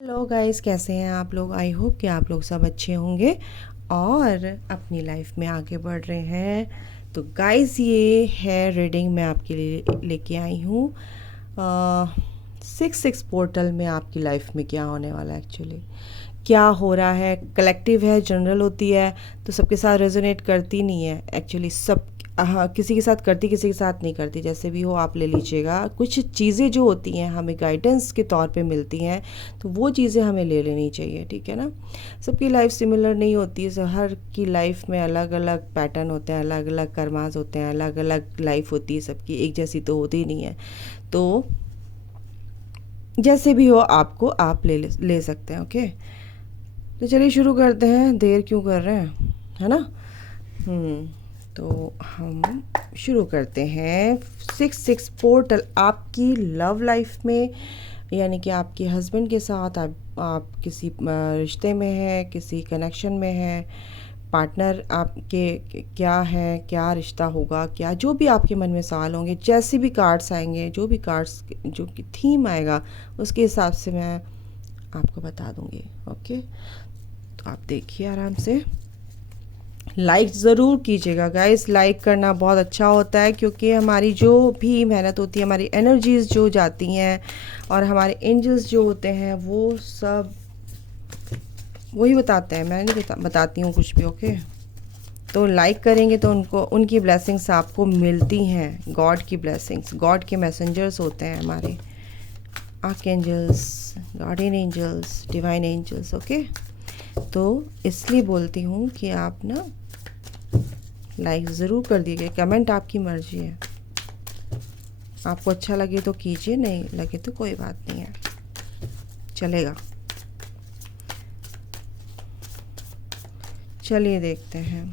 Hello guys, कैसे हैं आप लोग। आई होप कि आप लोग सब अच्छे होंगे और अपनी लाइफ में आगे बढ़ रहे हैं। तो गाइस, ये है रीडिंग मैं आपके लिए लेके आई हूँ। 6 पोर्टल में आपकी लाइफ में क्या होने वाला है, एक्चुअली क्या हो रहा है। कलेक्टिव है, जनरल होती है तो सबके साथ रेजोनेट करती नहीं है एक्चुअली। सब हाँ, किसी के साथ करती, किसी के साथ नहीं करती। जैसे भी हो आप ले लीजिएगा। कुछ चीज़ें जो होती हैं हमें गाइडेंस के तौर पे मिलती हैं, तो वो चीज़ें हमें ले लेनी चाहिए, ठीक है ना। सबकी लाइफ सिमिलर नहीं होती है। हर की लाइफ में अलग अलग पैटर्न होते हैं, अलग अलग कर्मास होते हैं, अलग अलग लाइफ होती है सबकी, एक जैसी तो होती ही नहीं है। तो जैसे भी हो आपको आप ले सकते हैं। ओके, तो चलिए शुरू करते हैं। देर क्यों कर रहे हैं, है ना। तो हम शुरू करते हैं। 6 पोर्टल आपकी लव लाइफ में, यानी कि आपके हस्बैंड के साथ आप किसी रिश्ते में हैं, किसी कनेक्शन में हैं। पार्टनर आपके क्या है, क्या रिश्ता होगा, क्या जो भी आपके मन में सवाल होंगे, जैसे भी कार्ड्स आएंगे, जो भी कार्ड्स जो कि थीम आएगा उसके हिसाब से मैं आपको बता दूंगी। ओके, तो आप देखिए आराम से। लाइक ज़रूर कीजिएगा गाइस। लाइक करना बहुत अच्छा होता है, क्योंकि हमारी जो भी मेहनत होती है, हमारी एनर्जीज़ जो जाती हैं और हमारे एंजल्स जो होते हैं वो सब वही बताते हैं। मैं नहीं बताती हूँ कुछ भी। ओके, तो लाइक करेंगे तो उनको उनकी ब्लेसिंग्स आपको मिलती हैं। गॉड की ब्लेसिंग्स, गॉड के मैसेंजर्स होते हैं हमारे archangels, guardian angels, divine angels. Okay, तो इसलिए बोलती हूँ कि आप ना लाइक ज़रूर कर दीजिए। कमेंट आपकी मर्जी है, आपको अच्छा लगे तो कीजिए, नहीं लगे तो कोई बात नहीं है, चलेगा। चलिए देखते हैं।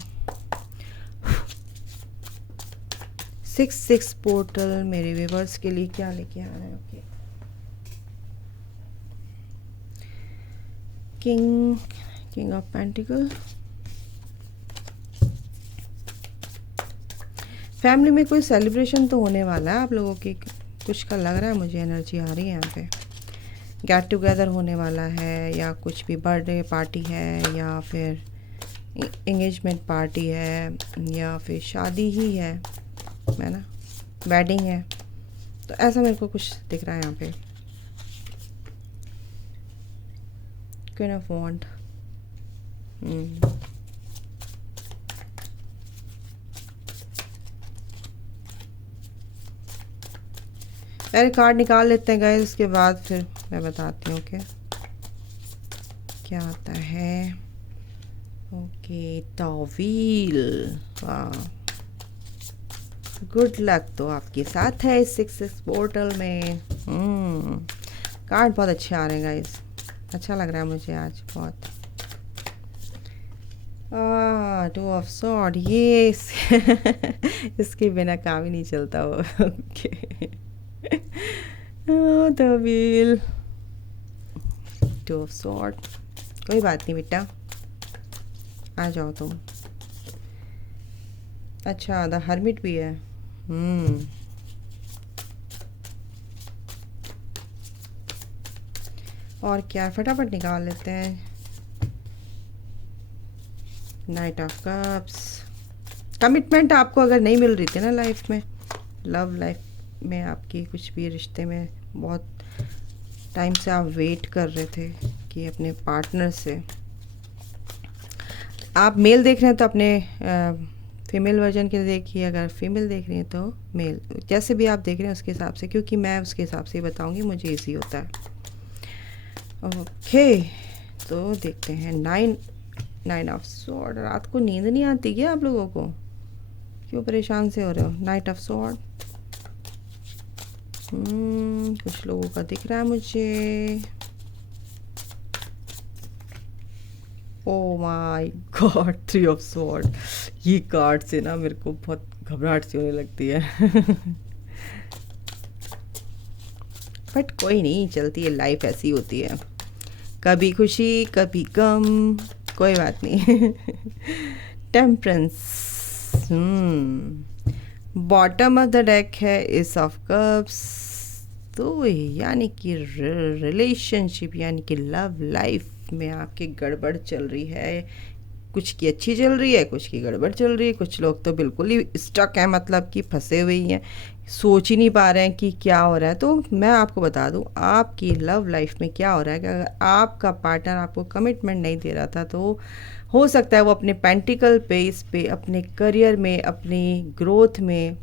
6 पोर्टल मेरे व्यूवर्स के लिए क्या लेके आ रहे हैं। Okay, king of pentacle. Family में कोई सेलिब्रेशन तो होने वाला है आप लोगों की, कुछ का लग रहा है मुझे, एनर्जी आ रही है यहाँ पे। गेट टुगेदर होने वाला है, या कुछ भी बर्थडे पार्टी है, या फिर एंगेजमेंट पार्टी है, या फिर शादी ही है ना, वेडिंग है। तो ऐसा मेरे को कुछ दिख रहा है यहाँ पे। क्वीन ऑफ वॉन्ड। पहले कार्ड निकाल लेते हैं गाइस, उसके बाद फिर मैं बताती हूँ ओके क्या आता है। ओके, टॉवील। वाह, गुड लक तो आपके साथ है इस 6 पोर्टल में। कार्ड बहुत अच्छे आ रहे हैं गाइस, अच्छा लग रहा है मुझे आज बहुत। 2 ऑफ सॉर्ड, ये इसके बिना काम ही नहीं चलता वो। ओके, टॉवील, 2 ऑफ सॉर्ड। कोई बात नहीं बेटा, आ जाओ तुम। अच्छा, द हर्मिट भी है। और क्या, फटाफट निकाल लेते हैं। Night of cups. कमिटमेंट आपको अगर नहीं मिल रही थी ना लाइफ में, लव लाइफ में आपकी, कुछ भी रिश्ते में बहुत टाइम से आप वेट कर रहे थे कि अपने पार्टनर से, आप मेल देख रहे हैं तो अपने फीमेल वर्जन के देखिए, अगर फीमेल देख रही हैं तो मेल, जैसे भी आप देख रहे हैं उसके हिसाब से, क्योंकि मैं उसके हिसाब से ही बताऊंगी, मुझे इजी होता है। ओके, तो देखते हैं। 9 ऑफ सॉर्ड। रात को नींद नहीं आती क्या आप लोगों को, क्यों परेशान से हो रहे हो। नाइट ऑफ सॉर्ड, कुछ लोगों का दिख रहा है मुझे। Oh my God, 3 of sword. ये कार्ड से ना मेरे को बहुत घबराहट सी होने लगती है। बट कोई नहीं, चलती है लाइफ, ऐसी होती है, कभी खुशी कभी गम, कोई बात नहीं। Temperance. Bottom of the deck है एस ऑफ कप्स, तो यानी कि रिलेशनशिप यानी कि लव लाइफ में आपकी गड़बड़ चल रही है। कुछ की अच्छी चल रही है, कुछ की गड़बड़ चल रही है। कुछ लोग तो बिल्कुल ही स्टक हैं, मतलब कि फंसे हुए ही हैं, सोच ही नहीं पा रहे हैं कि क्या हो रहा है। तो मैं आपको बता दूं आपकी लव लाइफ में क्या हो रहा है कि अगर आपका पार्टनर आपको कमिटमेंट नहीं दे रहा था तो हो सकता है वो अपने पेंटिकल पेस पे, अपने करियर में, अपनी ग्रोथ में,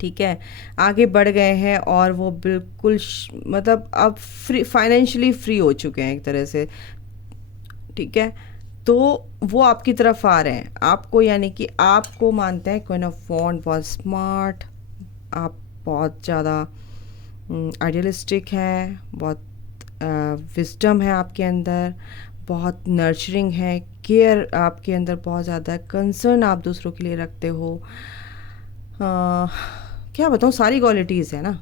ठीक है, आगे बढ़ गए हैं और वो बिल्कुल मतलब अब फ्री, फाइनेंशियली फ्री हो चुके हैं एक तरह से, ठीक है। तो वो आपकी तरफ आ रहे हैं, आपको यानी कि आपको मानते हैं क्वीन ऑफ वॉन्ड बहुत स्मार्ट, आप बहुत ज़्यादा आइडियलिस्टिक हैं, बहुत विजडम है आपके अंदर, बहुत नर्चरिंग है, केयर आपके अंदर बहुत ज़्यादा है, कंसर्न आप दूसरों के लिए रखते हो। क्या बताऊँ, सारी क्वालिटीज़ है ना।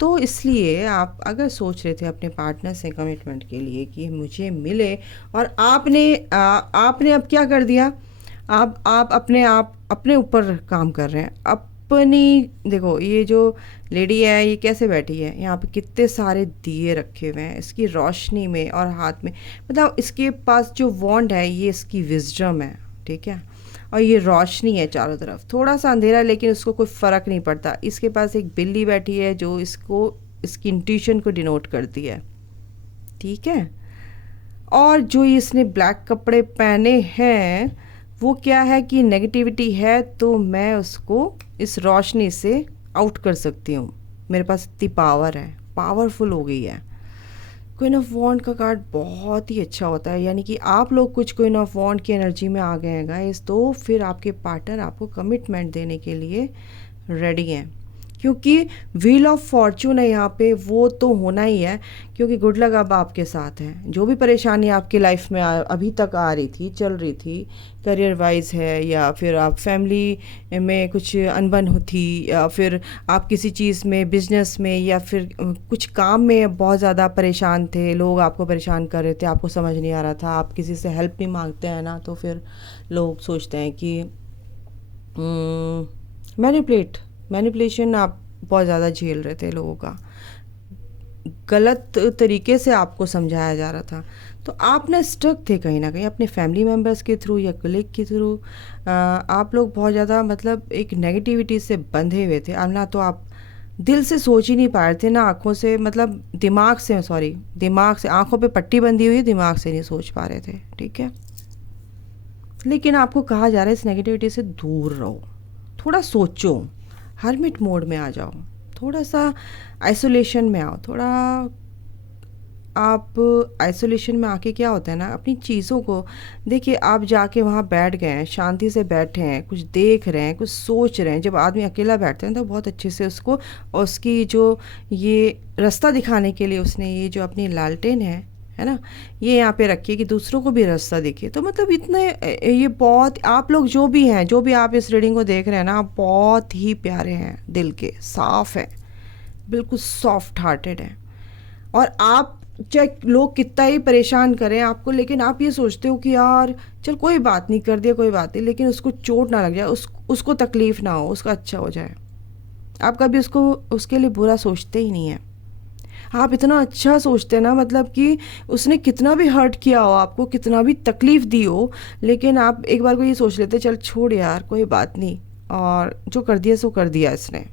तो इसलिए आप अगर सोच रहे थे अपने पार्टनर से कमिटमेंट के लिए कि मुझे मिले, और आपने अब क्या कर दिया, आप अपने ऊपर काम कर रहे हैं अपनी। देखो ये जो लेडी है ये कैसे बैठी है, यहाँ पे कितने सारे दिए रखे हुए हैं इसकी रोशनी में और हाथ में, मतलब इसके पास जो वॉन्ड है ये इसकी विजडम है, ठीक है, और ये रोशनी है चारों तरफ। थोड़ा सा अंधेरा है लेकिन उसको कोई फ़र्क नहीं पड़ता। इसके पास एक बिल्ली बैठी है जो इसकी इंट्यूशन को डिनोट करती है, ठीक है। और जो इसने ब्लैक कपड़े पहने हैं वो क्या है कि नेगेटिविटी है, तो मैं उसको इस रोशनी से आउट कर सकती हूँ। मेरे पास इतनी पावर है, पावरफुल हो गई है। क्वीन ऑफ वॉन्ड का कार्ड बहुत ही अच्छा होता है, यानी कि आप लोग कुछ क्वीन ऑफ वॉन्ड की एनर्जी में आ गए हैं गाइस, तो फिर आपके पार्टनर आपको कमिटमेंट देने के लिए रेडी हैं, क्योंकि व्हील ऑफ फॉर्चून है यहाँ पे, वो तो होना ही है, क्योंकि गुड लक अब आपके साथ है। जो भी परेशानी आपकी लाइफ में अभी तक आ रही थी, चल रही थी, करियर वाइज है, या फिर आप फैमिली में कुछ अनबन थी, या फिर आप किसी चीज़ में, बिजनेस में, या फिर कुछ काम में बहुत ज़्यादा परेशान थे, लोग आपको परेशान कर रहे थे, आपको समझ नहीं आ रहा था, आप किसी से हेल्प नहीं मांगते हैं ना, तो फिर लोग सोचते हैं कि मैनिपुलेशन आप बहुत ज़्यादा झेल रहे थे, लोगों का गलत तरीके से आपको समझाया जा रहा था, तो आप ना स्टक थे कहीं ना कहीं अपने फैमिली मेम्बर्स के थ्रू या कलीग के थ्रू। आप लोग बहुत ज़्यादा मतलब एक नेगेटिविटी से बंधे हुए थे, अब ना तो आप दिल से सोच ही नहीं पा रहे थे ना आँखों से, मतलब दिमाग से, आँखों पे पट्टी बंधी हुई, दिमाग से नहीं सोच पा रहे थे, ठीक है। लेकिन आपको कहा जा रहा है इस नेगेटिविटी से दूर रहो, थोड़ा सोचो, हर्मिट मोड में आ जाओ, थोड़ा सा आइसोलेशन में आओ। थोड़ा आप आइसोलेशन में आके क्या होता है ना, अपनी चीज़ों को देखिए, आप जाके वहाँ बैठ गए हैं, शांति से बैठे हैं, कुछ देख रहे हैं, कुछ सोच रहे हैं। जब आदमी अकेला बैठता है तो बहुत अच्छे से उसको, और उसकी जो ये रास्ता दिखाने के लिए उसने ये जो अपनी लालटेन है ना, ये यहाँ पे रखिए कि दूसरों को भी रास्ता दिखे। तो मतलब इतने ये बहुत, आप लोग जो भी हैं, जो भी आप इस रीडिंग को देख रहे हैं ना, आप बहुत ही प्यारे हैं, दिल के साफ हैं, बिल्कुल सॉफ्ट हार्टेड हैं, और आप चाहे लोग कितना ही परेशान करें आपको, लेकिन आप ये सोचते हो कि यार चल कोई बात नहीं, कर दिया कोई बात नहीं, लेकिन उसको चोट ना लग जाए, उसको तकलीफ़ ना हो, उसका अच्छा हो जाए। आप कभी उसके लिए बुरा सोचते ही नहीं है, आप इतना अच्छा सोचते हैं ना, मतलब कि उसने कितना भी हर्ट किया हो, आपको कितना भी तकलीफ़ दी हो, लेकिन आप एक बार को ये सोच लेते चल छोड़ यार कोई बात नहीं, और जो कर दिया सो कर दिया इसने।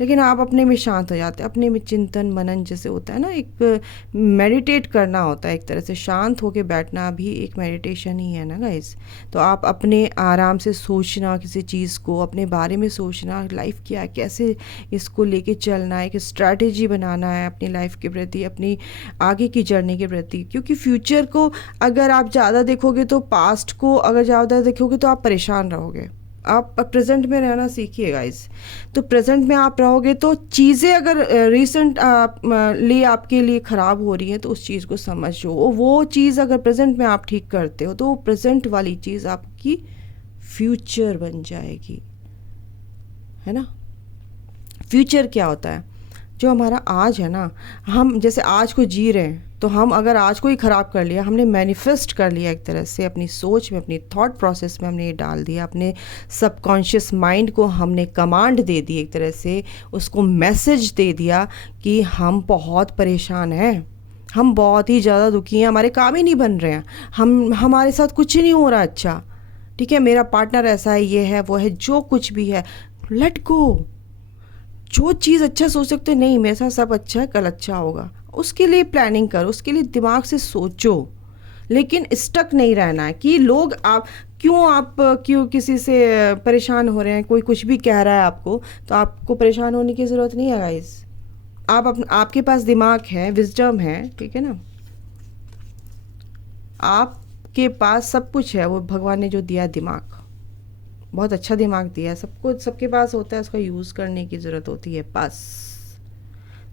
लेकिन आप अपने में शांत हो जाते हैं, अपने में चिंतन मनन जैसे होता है ना, एक मेडिटेट करना होता है, एक तरह से शांत होके बैठना भी एक मेडिटेशन ही है ना गाइस। तो आप अपने आराम से सोचना, किसी चीज़ को अपने बारे में सोचना, लाइफ क्या है, कैसे इसको लेके चलना है, एक स्ट्रैटेजी बनाना है अपनी लाइफ के प्रति, अपनी आगे की जर्नी के प्रति। क्योंकि फ्यूचर को अगर आप ज़्यादा देखोगे तो, पास्ट को अगर ज़्यादा देखोगे तो आप परेशान रहोगे। आप प्रेजेंट में रहना सीखिए गाइस। तो प्रेजेंट में आप रहोगे तो चीज़ें अगर रिसेंट लिए आपके लिए ख़राब हो रही हैं तो उस चीज़ को समझो, वो चीज़ अगर प्रेजेंट में आप ठीक करते हो तो वो प्रेजेंट वाली चीज़ आपकी फ्यूचर बन जाएगी, है ना। फ्यूचर क्या होता है, जो हमारा आज है ना, हम जैसे आज को जी रहे हैं, तो हम अगर आज को ही ख़राब कर लिया, हमने मैनिफेस्ट कर लिया एक तरह से अपनी सोच में, अपनी थॉट प्रोसेस में हमने ये डाल दिया, अपने सबकॉन्शियस माइंड को हमने कमांड दे दी, एक तरह से उसको मैसेज दे दिया कि हम बहुत परेशान हैं, हम बहुत ही ज़्यादा दुखी हैं, हमारे काम ही नहीं बन रहे हैं, हमारे साथ कुछ ही नहीं हो रहा अच्छा, ठीक है, मेरा पार्टनर ऐसा है, ये है वो है, जो कुछ भी है, लेट गो। जो चीज़ अच्छा सोच सकते नहीं, मेरे साथ सब अच्छा है, कल अच्छा होगा, उसके लिए प्लानिंग करो, उसके लिए दिमाग से सोचो, लेकिन स्टक नहीं रहना है कि लोग आप क्यों किसी से परेशान हो रहे हैं, कोई कुछ भी कह रहा है आपको, तो आपको परेशान होने की ज़रूरत नहीं है गाइस। आपके पास दिमाग है, विजडम है, ठीक है ना, आपके पास सब कुछ है, वो भगवान ने जो दिया दिमाग, बहुत अच्छा दिमाग दिया है, सबको सबके पास होता है, उसका यूज़ करने की ज़रूरत होती है बस।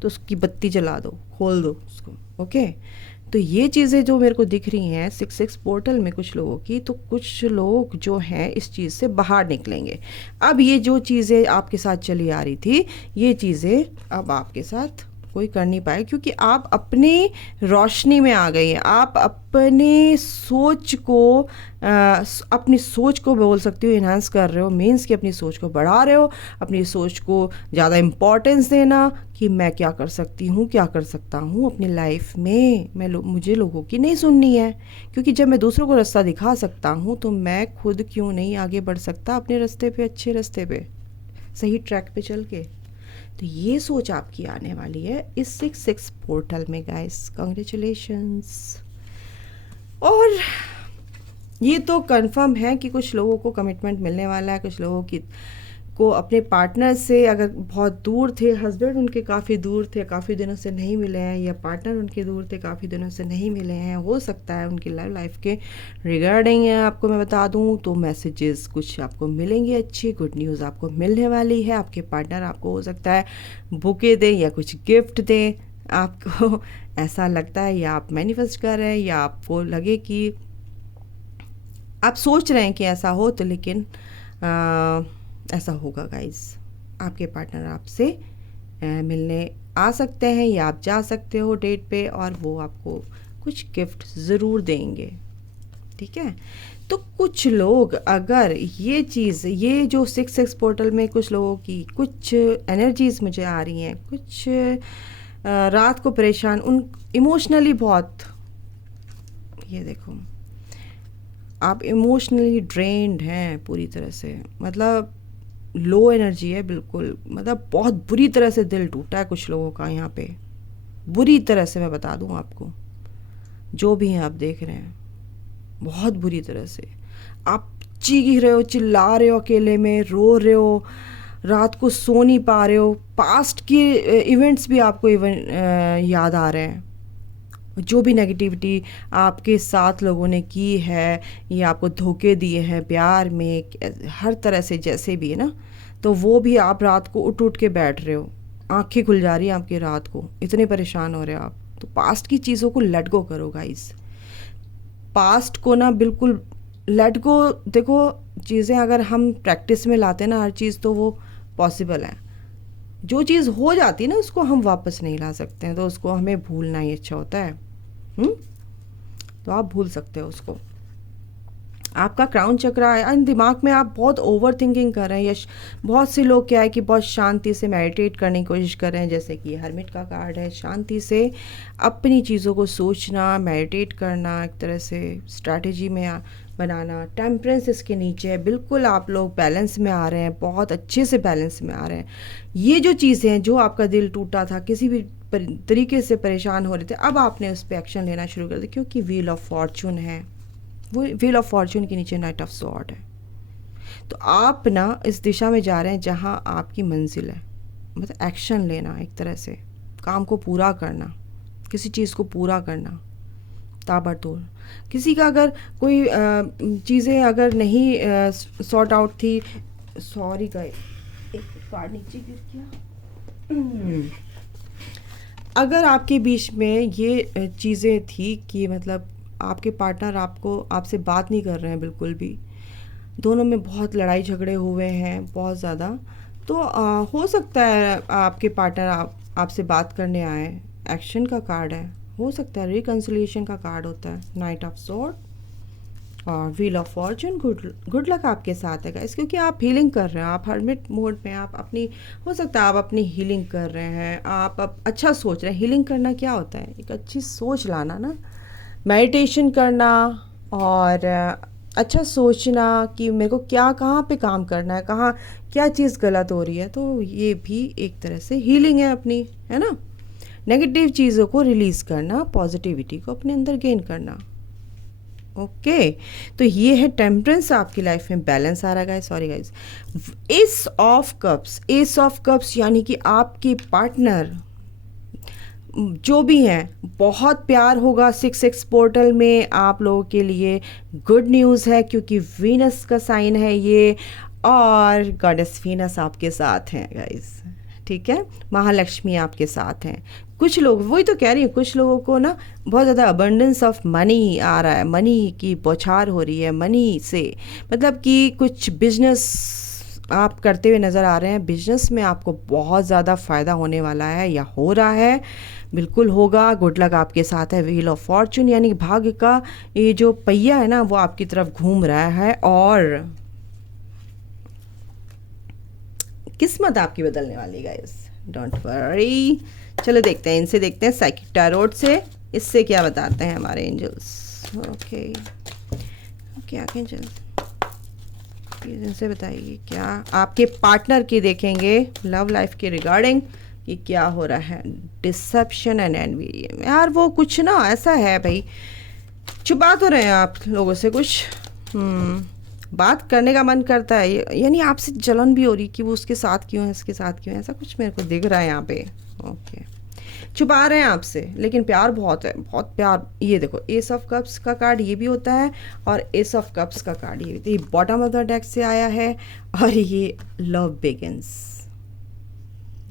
तो उसकी बत्ती जला दो, खोल दो उसको, ओके। तो ये चीज़ें जो मेरे को दिख रही हैं 6 पोर्टल में कुछ लोगों की, तो कुछ लोग जो हैं इस चीज़ से बाहर निकलेंगे। अब ये जो चीज़ें आपके साथ चली आ रही थी, ये चीज़ें अब आपके साथ कोई कर नहीं पाए, क्योंकि आप अपनी रोशनी में आ गई हैं, आप अपनी सोच को बोल सकती हो इन्हांस कर रहे हो, मीन्स कि अपनी सोच को बढ़ा रहे हो, अपनी सोच को ज़्यादा इम्पोर्टेंस देना कि मैं क्या कर सकती हूँ, क्या कर सकता हूँ अपनी लाइफ में, मुझे लोगों की नहीं सुननी है, क्योंकि जब मैं दूसरों को रास्ता दिखा सकता हूँ तो मैं खुद क्यों नहीं आगे बढ़ सकता अपने रास्ते पे, अच्छे रास्ते पे, सही ट्रैक पे चल के। तो ये सोच आपकी आने वाली है इस 6 पोर्टल में गाइस, कांग्रेचुलेशंस। और ये तो कंफर्म है कि कुछ लोगों को कमिटमेंट मिलने वाला है, कुछ लोगों को अपने पार्टनर से, अगर बहुत दूर थे, हस्बैंड उनके काफ़ी दूर थे, काफ़ी दिनों से नहीं मिले हैं, या पार्टनर उनके दूर थे, काफ़ी दिनों से नहीं मिले हैं, हो सकता है उनकी लाइफ के रिगार्डिंग आपको मैं बता दूं तो मैसेजेस कुछ आपको मिलेंगे, अच्छी गुड न्यूज़ आपको मिलने वाली है। आपके पार्टनर आपको हो सकता है बुके दें या कुछ गिफ्ट दें, आपको ऐसा लगता है, या आप मैनिफेस्ट कर रहे हैं, या आपको लगे कि आप सोच रहे हैं कि ऐसा हो, तो लेकिन ऐसा होगा गाइस। आपके पार्टनर आपसे मिलने आ सकते हैं, या आप जा सकते हो डेट पे, और वो आपको कुछ गिफ्ट ज़रूर देंगे, ठीक है। तो कुछ लोग, अगर ये चीज़, ये जो 6 पोर्टल में कुछ लोगों की कुछ एनर्जीज़ मुझे आ रही हैं, कुछ रात को परेशान, उन इमोशनली बहुत, ये देखो आप इमोशनली ड्रेन्ड हैं पूरी तरह से, मतलब लो एनर्जी है बिल्कुल, मतलब बहुत बुरी तरह से दिल टूटा है कुछ लोगों का यहाँ पे, बुरी तरह से, मैं बता दूँ आपको, जो भी हैं आप देख रहे हैं, बहुत बुरी तरह से आप चीख रहे हो, चिल्ला रहे हो, अकेले में रो रहे हो, रात को सो नहीं पा रहे हो, पास्ट के इवेंट्स भी आपको याद आ रहे हैं, जो भी नेगेटिविटी आपके साथ लोगों ने की है, या आपको धोखे दिए हैं प्यार में, हर तरह से जैसे भी है ना, तो वो भी आप रात को उठ के बैठ रहे हो, आंखें खुल जा रही हैं आपकी रात को, इतने परेशान हो रहे हो आप। तो पास्ट की चीज़ों को लेट गो करो गाइस, पास्ट को ना बिल्कुल लेट गो। देखो चीज़ें अगर हम प्रैक्टिस में लाते हैं ना हर चीज़, तो वो पॉसिबल है। जो चीज़ हो जाती है ना उसको हम वापस नहीं ला सकते हैं, तो उसको हमें भूलना ही अच्छा होता है। तो आप भूल सकते हो उसको। आपका क्राउन चक्र है, दिमाग में आप बहुत ओवर थिंकिंग कर रहे हैं, या बहुत से लोग क्या है कि बहुत शांति से मेडिटेट करने की कोशिश कर रहे हैं, जैसे कि हर्मिट का कार्ड है, शांति से अपनी चीज़ों को सोचना, मेडिटेट करना, एक तरह से स्ट्रैटेजी में बनाना। टेम्परेंस इसके नीचे है, बिल्कुल आप लोग बैलेंस में आ रहे हैं, बहुत अच्छे से बैलेंस में आ रहे हैं। ये जो चीज़ें हैं, जो आपका दिल टूटा था, किसी भी तरीके से परेशान हो रहे थे, अब आपने उस पर एक्शन लेना शुरू कर दिया, क्योंकि व्हील ऑफ फॉर्चून है, वो व्हील ऑफ फॉर्चून के नीचे नाइट ऑफ स्वॉर्ड है। तो आप ना इस दिशा में जा रहे हैं जहाँ आपकी मंजिल है, मतलब एक्शन लेना, एक तरह से काम को पूरा करना, किसी चीज़ को पूरा करना ताबड़तोड़। किसी का अगर कोई चीज़ें अगर नहीं सॉर्ट आउट थी, सॉरी गाइस, एक कार्ड नीचे गिर गया। अगर आपके बीच में ये चीज़ें थी कि मतलब आपके पार्टनर आपसे बात नहीं कर रहे हैं बिल्कुल भी, दोनों में बहुत लड़ाई झगड़े हुए हैं बहुत ज़्यादा, तो हो सकता है आपके पार्टनर आपसे बात करने आए, एक्शन का कार्ड है, हो सकता है रिकन्सिलिएशन का कार्ड होता है, नाइट ऑफ स्वॉर्ड और wheel of Fortune. Good luck आपके साथ है गाइस, क्योंकि आप हीलिंग कर रहे हैं, आप हर्मिट मोड में, आप अपनी, हो सकता है आप अपनी हीलिंग कर रहे हैं, आप अब अच्छा सोच रहे हैं। हीलिंग करना क्या होता है? एक अच्छी सोच लाना ना, मेडिटेशन करना और अच्छा सोचना कि मेरे को क्या, कहाँ पे काम करना है, कहाँ क्या चीज़ गलत हो रही है। तो ये भी एक तरह से हीलिंग है अपनी, है ना। नेगेटिव चीज़ों को रिलीज़ करना, पॉजिटिविटी को अपने अंदर गेन करना। ओके तो ये है टेम्परेंस, आपकी लाइफ में बैलेंस आ रहा है guys. Sorry guys, S of cups, S of cups यानी कि आपके पार्टनर जो भी हैं, बहुत प्यार होगा 6 पोर्टल में आप लोगों के लिए। गुड न्यूज़ है क्योंकि वीनस का साइन है ये, और गॉडेस वीनस आपके साथ हैं गाइस, ठीक है। महालक्ष्मी आपके साथ हैं। कुछ लोग, वही तो कह रही हूँ, कुछ लोगों को ना बहुत ज़्यादा अबंडेंस ऑफ मनी आ रहा है, मनी की बौछार हो रही है, मनी से मतलब कि कुछ बिजनेस आप करते हुए नज़र आ रहे हैं, बिजनेस में आपको बहुत ज़्यादा फ़ायदा होने वाला है या हो रहा है, बिल्कुल होगा। गुड लक आपके साथ है। व्हील ऑफ फॉर्चून यानी भाग्य का ये जो पहिया है ना, वो आपकी तरफ घूम रहा है और किस्मत आपकी बदलने वाली गाइस, डोंट वरी। चलो देखते हैं, इनसे देखते हैं साइकिक टैरोट से, इससे क्या बताते हैं हमारे एंजल्स। ओके ओके आर्कएंजल, इनसे बताइए क्या आपके पार्टनर की देखेंगे लव लाइफ के रिगार्डिंग कि क्या हो रहा है। डिसेप्शन एंड एनवी, यार वो कुछ ना ऐसा है भाई, छुपा तो रहे हैं आप लोगों से कुछ, बात करने का मन करता है, यानी आपसे जलन भी हो रही कि वो उसके साथ क्यों है, इसके साथ क्यों है, ऐसा कुछ मेरे को दिख रहा है यहाँ पे। ओके छुपा रहे हैं आपसे, लेकिन प्यार बहुत है, बहुत प्यार। ये देखो एस ऑफ कप्स का कार्ड ये भी होता है और एस ऑफ कप्स का कार्ड ये भी, ये बॉटम ऑफ द डेक से आया है और ये लव बिगिंस,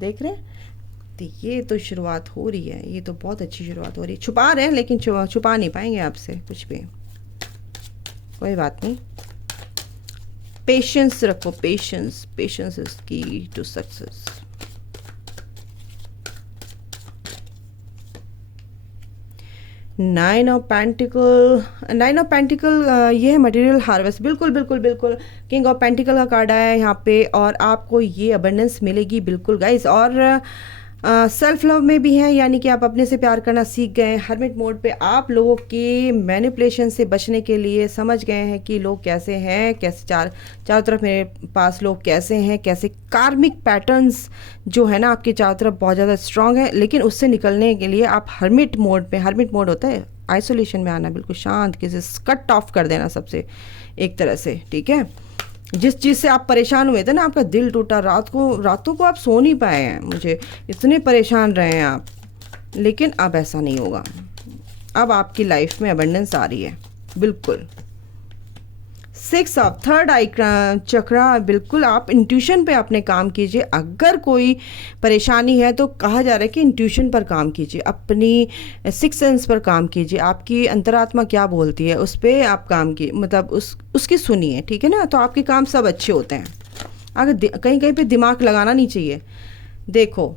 देख रहे हैं। तो ये तो शुरुआत हो रही है, ये तो बहुत अच्छी शुरुआत हो रही है। छुपा रहे हैं लेकिन छुपा नहीं पाएंगे आपसे कुछ भी, कोई बात नहीं। पेशेंस रखो, patience, patience is key to success. Nine of pentacle, nine of pentacle ये है मटेरियल हार्वेस्ट, बिल्कुल बिल्कुल बिल्कुल। किंग ऑफ पेंटिकल का कार्ड आया है यहाँ पे और आपको ये अबंडेंस मिलेगी बिल्कुल गाइस। और सेल्फ लव में भी है, यानी कि आप अपने से प्यार करना सीख गए हैं। हर्मिट मोड पे आप लोगों के मैनिपुलेशन से बचने के लिए समझ गए हैं कि लोग कैसे हैं, कैसे चारों तरफ मेरे पास लोग कैसे हैं, कैसे कार्मिक पैटर्न्स जो है ना आपके चारों तरफ बहुत ज़्यादा स्ट्रांग है। लेकिन उससे निकलने के लिए आप हर्मिट मोड पे, हर्मिट मोड होता है आइसोलेशन में आना, बिल्कुल शांत, किसी कट ऑफ कर देना सबसे एक तरह से, ठीक है। जिस चीज़ से आप परेशान हुए थे ना, आपका दिल टूटा, रातों को आप सो नहीं पाए हैं, मुझे इतने परेशान रहे हैं आप, लेकिन अब ऐसा नहीं होगा। अब आपकी लाइफ में अबंडेंस आ रही है बिल्कुल। 6 ऑफ थर्ड आई चक्रा, बिल्कुल आप इंट्यूशन पे अपने काम कीजिए। अगर कोई परेशानी है तो कहा जा रहा है कि इंट्यूशन पर काम कीजिए, अपनी 6 सेंस पर काम कीजिए। आपकी अंतरात्मा क्या बोलती है उस पर आप काम की, मतलब उसकी सुनिए, ठीक है ना। तो आपके काम सब अच्छे होते हैं। अगर कहीं कहीं पे दिमाग लगाना नहीं चाहिए। देखो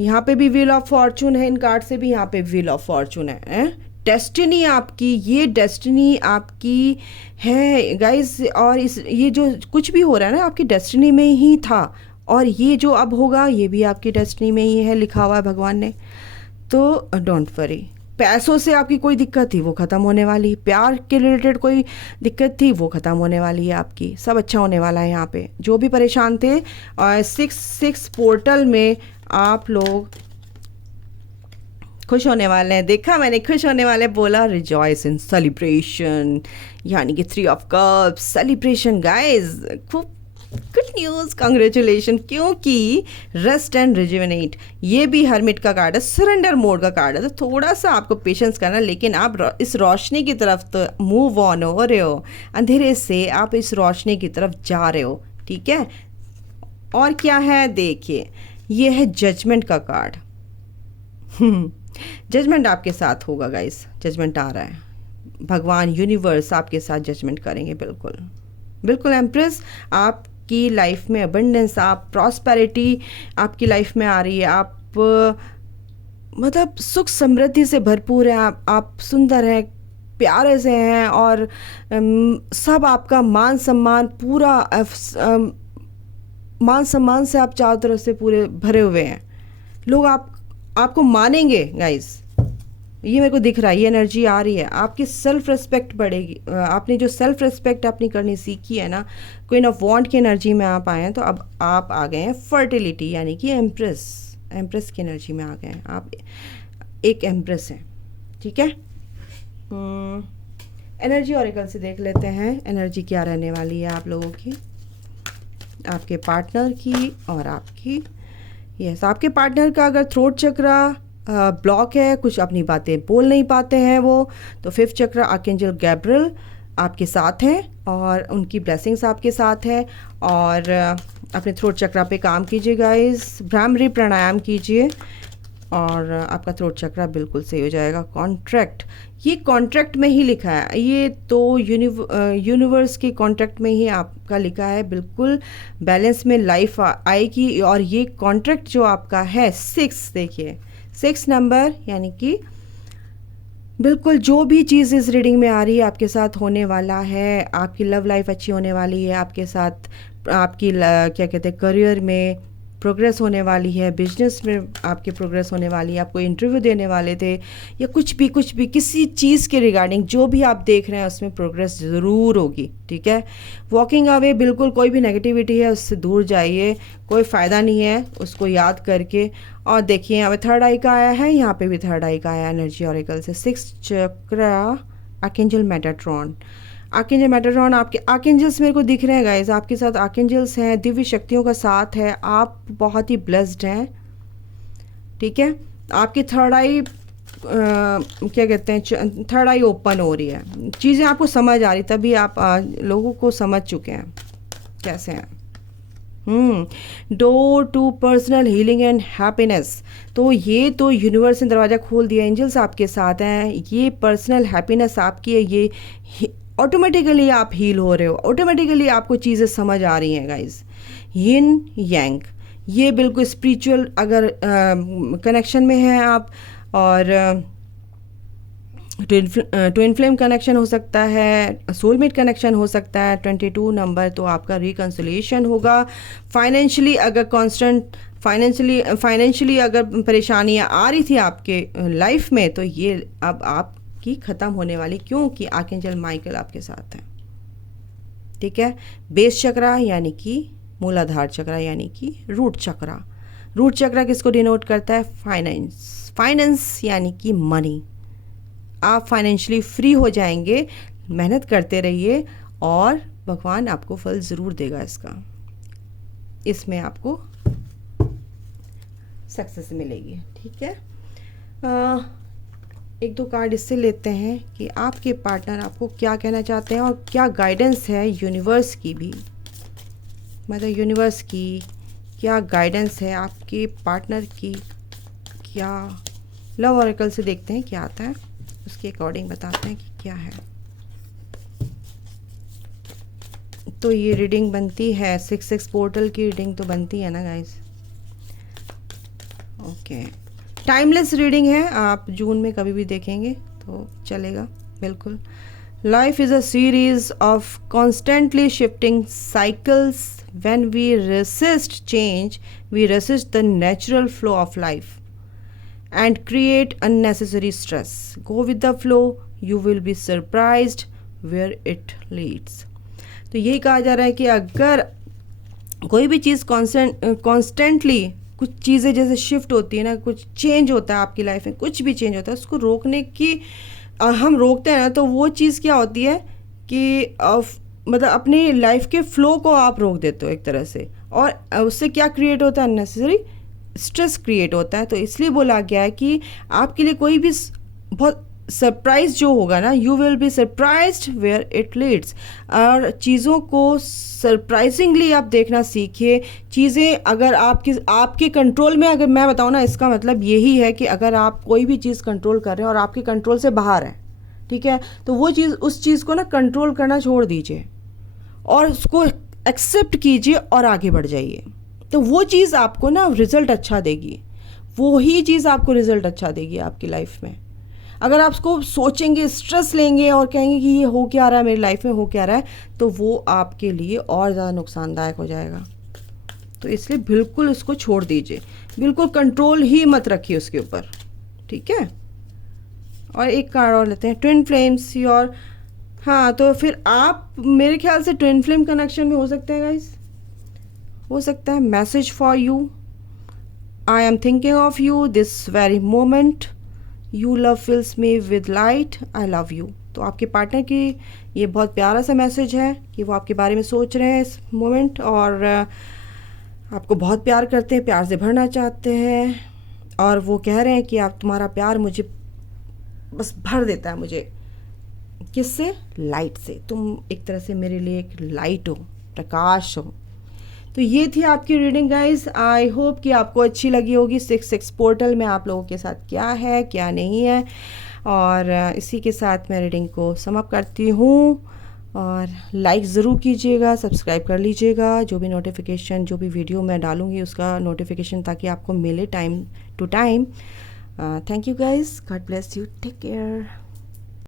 यहाँ पे भी व्हील ऑफ फॉर्चून है, इन कार्ड से भी यहाँ पे व्हील ऑफ फॉर्चून है। डेस्टिनी आपकी, ये डेस्टिनी आपकी है गाइस। और ये जो कुछ भी हो रहा है ना आपकी डेस्टिनी में ही था, और ये जो अब होगा ये भी आपकी डेस्टिनी में ही है, लिखा हुआ है भगवान ने। तो डोंट वरी। पैसों से आपकी कोई दिक्कत थी वो ख़त्म होने वाली, प्यार के रिलेटेड कोई दिक्कत थी वो ख़त्म होने वाली है आपकी, सब अच्छा होने वाला है यहाँ पे। जो भी परेशान थे, और 6 पोर्टल में आप लोग खुश होने वाले हैं। देखा मैंने, खुश होने वाले बोला, रिजॉइस इन सेलिब्रेशन, यानी कि 3 ऑफ कप्स, सेलिब्रेशन गाइस, खूब गुड न्यूज़, कंग्रेचुलेशन। क्योंकि रेस्ट एंड रिजुवेनेट ये भी हर्मिट का कार्ड है, सरेंडर मोड का कार्ड है। तो थोड़ा सा आपको पेशेंस करना, लेकिन आप इस रोशनी की तरफ तो मूव ऑन हो रहे हो, अंधेरे से आप इस रोशनी की तरफ जा रहे हो, ठीक है। और क्या है देखिए, ये है जजमेंट का कार्ड। जजमेंट आपके साथ होगा गाइस, जजमेंट आ रहा है, भगवान यूनिवर्स आपके साथ जजमेंट करेंगे, बिल्कुल बिल्कुल। एम्प्रेस आपकी लाइफ में अबंडेंस, आप प्रॉस्पेरिटी आपकी लाइफ में आ रही है, आप मतलब सुख समृद्धि से भरपूर हैं, आप सुंदर हैं, प्यारे से हैं, और सब आपका मान सम्मान पूरा मान सम्मान से आप चारों तरफ से पूरे भरे हुए हैं। लोग आपको मानेंगे गाइस, ये मेरे को दिख रहा है, ये एनर्जी आ रही है। आपकी सेल्फ रिस्पेक्ट बढ़ेगी। आपने जो सेल्फ रिस्पेक्ट अपनी करनी सीखी है ना, क्वीन ऑफ वॉन्ड की एनर्जी में आप आए हैं, तो अब आप आ गए हैं फर्टिलिटी यानी कि एम्प्रेस की एनर्जी में आ गए हैं। आप एक एम्प्रेस हैं, ठीक है। एनर्जी ऑरेकल से देख लेते हैं एनर्जी क्या रहने वाली है आप लोगों की, आपके पार्टनर की और आपकी। यस, आपके पार्टनर का अगर थ्रोट चक्रा ब्लॉक है, कुछ अपनी बातें बोल नहीं पाते हैं वो, तो 5th चक्र आर्कएंजल गैब्रियल आपके साथ हैं और उनकी ब्लेसिंग्स आपके साथ है। और अपने थ्रोट चक्रा पे काम कीजिए गाइस, भ्रामरी प्राणायाम कीजिए और आपका थ्रोट चक्रा बिल्कुल सही हो जाएगा। कॉन्ट्रैक्ट, ये कॉन्ट्रैक्ट में ही लिखा है, ये तो यूनिवर्स के कॉन्ट्रैक्ट में ही आपका लिखा है, बिल्कुल बैलेंस में लाइफ आएगी। और ये कॉन्ट्रैक्ट जो आपका है 6, देखिए 6 नंबर, यानी कि बिल्कुल जो भी चीज़ इस रीडिंग में आ रही है आपके साथ होने वाला है। आपकी लव लाइफ अच्छी होने वाली है आपके साथ, आपकी क्या कहते हैं करियर में प्रोग्रेस होने वाली है, बिजनेस में आपकी प्रोग्रेस होने वाली है, आपको इंटरव्यू देने वाले थे या कुछ भी किसी चीज़ के रिगार्डिंग जो भी आप देख रहे हैं उसमें प्रोग्रेस ज़रूर होगी, ठीक है। वॉकिंग अवे, बिल्कुल कोई भी नेगेटिविटी है उससे दूर जाइए, कोई फ़ायदा नहीं है उसको याद करके। और देखिए यहाँ पे 3rd आई का आया है, यहाँ पे भी 3rd आई का आया एनर्जी ऑरेकल से। 6th चक्र आर्कएंजल मेटाट्रॉन, आर्कएंजल मेटाट्रॉन आपके आर्कएंजल्स मेरे को दिख रहे हैं गाइज, आपके साथ आर्कएंजल्स हैं, दिव्य शक्तियों का साथ है, आप बहुत ही ब्लेस्ड हैं, ठीक है। आपकी 3rd आई क्या कहते हैं 3rd आई ओपन हो रही है, चीज़ें आपको समझ आ रही, तभी आप लोगों को समझ चुके हैं कैसे हैं। Door to personal healing and happiness, तो ये तो यूनिवर्स ने दरवाज़ा खोल दिया, एंजल्स आपके साथ हैं, ये पर्सनल हैप्पीनेस आपकी है, ये ऑटोमेटिकली आप हील हो रहे हो, ऑटोमेटिकली आपको चीज़ें समझ आ रही हैं गाइस। यिन यांग, ये बिल्कुल स्पिरिचुअल अगर कनेक्शन में हैं आप, और ट्विन फ्लेम कनेक्शन हो सकता है, सोलमेट कनेक्शन हो सकता है। 22 नंबर तो आपका रिकन्सिलिएशन होगा। फाइनेंशियली अगर कांस्टेंट फाइनेंशियली अगर परेशानियां आ रही थी आपके लाइफ में, तो ये अब आपकी ख़त्म होने वाली, क्योंकि आर्कएंजल माइकल आपके साथ है, ठीक है। बेस चक्रा यानी कि मूलाधार चक्रा यानी कि रूट चक्रा, रूट चक्रा किसको डिनोट करता है? फाइनेंस यानी कि मनी। आप फाइनेंशियली फ्री हो जाएंगे, मेहनत करते रहिए और भगवान आपको फल ज़रूर देगा इसका, इसमें आपको सक्सेस मिलेगी, ठीक है। 1-2 कार्ड इससे लेते हैं कि आपके पार्टनर आपको क्या कहना चाहते हैं और क्या गाइडेंस है यूनिवर्स की भी, मतलब यूनिवर्स की क्या गाइडेंस है आपके पार्टनर की, क्या। लव ऑरेकल से देखते हैं क्या आता है, उसके अकॉर्डिंग बताते हैं कि क्या है। तो ये रीडिंग बनती है 6 पोर्टल की रीडिंग तो बनती है ना गाइस, ओके। टाइमलेस रीडिंग है, आप जून में कभी भी देखेंगे तो चलेगा बिल्कुल। Life is a series of constantly shifting cycles, when we resist change we resist the natural flow of life and create unnecessary stress. Go with the flow, you will be surprised where it leads. तो यही कहा जा रहा है कि अगर कोई भी चीज़ कॉन्स्टेंटली कुछ चीज़ें जैसे शिफ्ट होती है ना, कुछ चेंज होता है आपकी लाइफ में, कुछ भी चेंज होता है, उसको रोकने की हम रोकते हैं ना, तो वो चीज़ क्या होती है कि मतलब अपनी लाइफ के फ्लो को आप रोक देते हो एक तरह से, और उससे क्या क्रिएट होता है? अननेसेसरी स्ट्रेस क्रिएट होता है। तो इसलिए बोला गया है कि आपके लिए कोई भी बहुत सरप्राइज जो होगा ना, you will be surprised where it leads. और चीज़ों को सरप्राइजिंगली आप देखना सीखिए। चीज़ें अगर आपके कंट्रोल में, अगर मैं बताऊँ ना, इसका मतलब यही है कि अगर आप कोई भी चीज़ कंट्रोल कर रहे हैं और आपके कंट्रोल से बाहर है, ठीक है, तो वो चीज़, उस चीज़ को ना कंट्रोल करना छोड़ दीजिए और उसको एक्सेप्ट कीजिए और आगे बढ़ जाइए। तो वो चीज़ आपको ना रिजल्ट अच्छा देगी, वो ही चीज़ आपको रिजल्ट अच्छा देगी आपकी लाइफ में। अगर आप उसको सोचेंगे, स्ट्रेस लेंगे और कहेंगे कि ये हो क्या रहा है मेरी लाइफ में, हो क्या रहा है, तो वो आपके लिए और ज़्यादा नुकसानदायक हो जाएगा। तो इसलिए बिल्कुल इसको छोड़ दीजिए, बिल्कुल कंट्रोल ही मत रखिए उसके ऊपर, ठीक है। और एक कार्ड और लेते हैं, ट्विन फ्लेम्स योर। हाँ, तो फिर आप मेरे ख्याल से ट्विन फ्लेम कनेक्शन में हो सकते हैं गाइस, हो सकता है। Message for you, I am thinking of you this very moment, you love fills me with light, I love you. तो आपके पार्टनर की ये बहुत प्यारा सा मैसेज है कि वो आपके बारे में सोच रहे हैं इस मोमेंट, और आपको बहुत प्यार करते हैं, प्यार से भरना चाहते हैं, और वो कह रहे हैं कि आप, तुम्हारा प्यार मुझे बस भर देता है मुझे। किससे? लाइट से। तुम एक तरह से मेरे लिए एक लाइट हो, प्रकाश हो। तो ये थी आपकी रीडिंग गाइस। आई होप कि आपको अच्छी लगी होगी। 6 पोर्टल में आप लोगों के साथ क्या है क्या नहीं है, और इसी के साथ मैं रीडिंग को समअप करती हूँ। और लाइक ज़रूर कीजिएगा, सब्सक्राइब कर लीजिएगा, जो भी नोटिफिकेशन, जो भी वीडियो मैं डालूँगी उसका नोटिफिकेशन, ताकि आपको मिले time to time. Thank you guys, God bless you, take care.